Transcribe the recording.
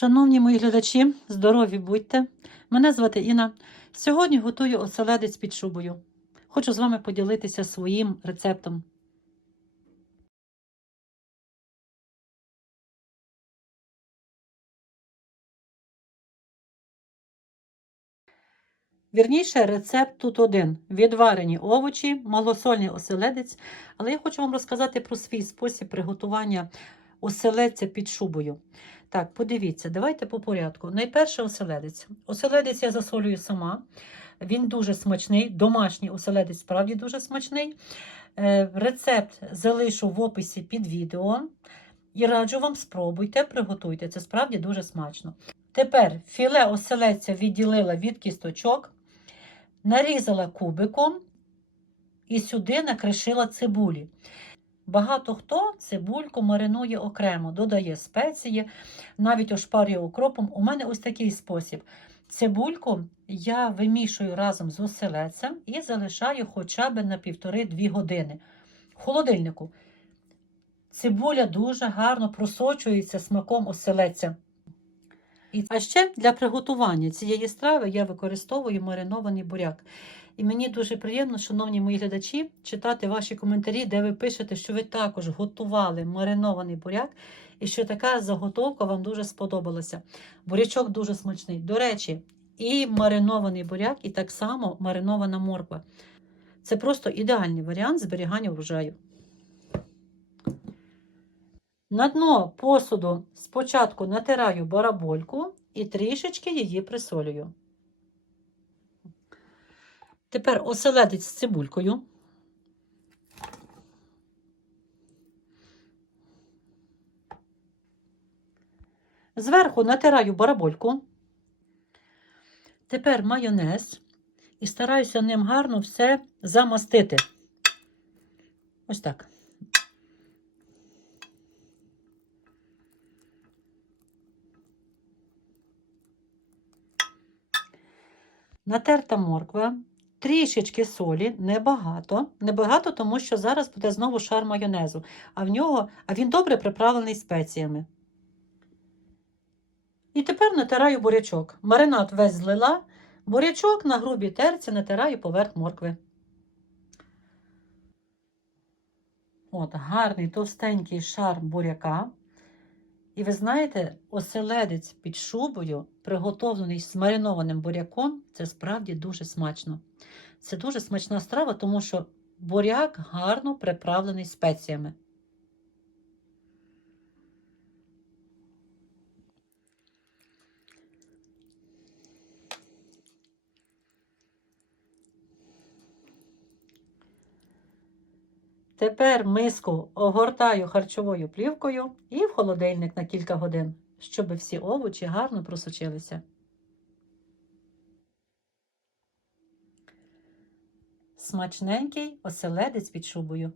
Шановні мої глядачі, здорові будьте! Мене звати Інна. Сьогодні готую оселедець під шубою. Хочу з вами поділитися своїм рецептом. Вірніше, рецепт тут один: відварені овочі, малосольний оселедець. Але я хочу вам розказати про свій спосіб приготування оселедця під шубою. Так, подивіться, давайте по порядку. Найперше оселедець. Оселедець я засолюю сама. Він дуже смачний, домашній оселедець справді дуже смачний. Е, Рецепт залишу в описі під відео. І раджу вам спробуйте, приготуйте. Це справді дуже смачно. Тепер філе оселедця відділила від кісточок, нарізала кубиком і сюди накришила цибулі. Багато хто цибульку маринує окремо, додає спеції, навіть ошпарює укропом. У мене ось такий спосіб. Цибульку я вимішую разом з оселедцем і залишаю хоча б на півтори-дві години в холодильнику. Цибуля дуже гарно просочується смаком оселедця. А ще для приготування цієї страви я використовую маринований буряк. І мені дуже приємно, шановні мої глядачі, читати ваші коментарі, де ви пишете, що ви також готували маринований буряк, і що така заготовка вам дуже сподобалася. Бурячок дуже смачний. До речі, і маринований буряк, і так само маринована морква. Це просто ідеальний варіант зберігання врожаю. На дно посуду спочатку натираю барабольку і трішечки її присолюю. Тепер оселедець з цибулькою. Зверху натираю барабольку. Тепер майонез і стараюся ним гарно все замастити. Ось так. Натерта морква, трішечки солі, небагато. Небагато, тому що зараз буде знову шар майонезу, а в нього, а він добре приправлений спеціями. І тепер натираю бурячок. Маринад весь злила, бурячок на грубій терці натираю поверх моркви. От, гарний товстенький шар буряка. І ви знаєте, оселедець під шубою, приготовлений з маринованим буряком, це справді дуже смачно. Це дуже смачна страва, тому що буряк гарно приправлений спеціями. Тепер миску огортаю харчовою плівкою і в холодильник на кілька годин, щоб всі овочі гарно просочилися. Смачненький оселедець під шубою.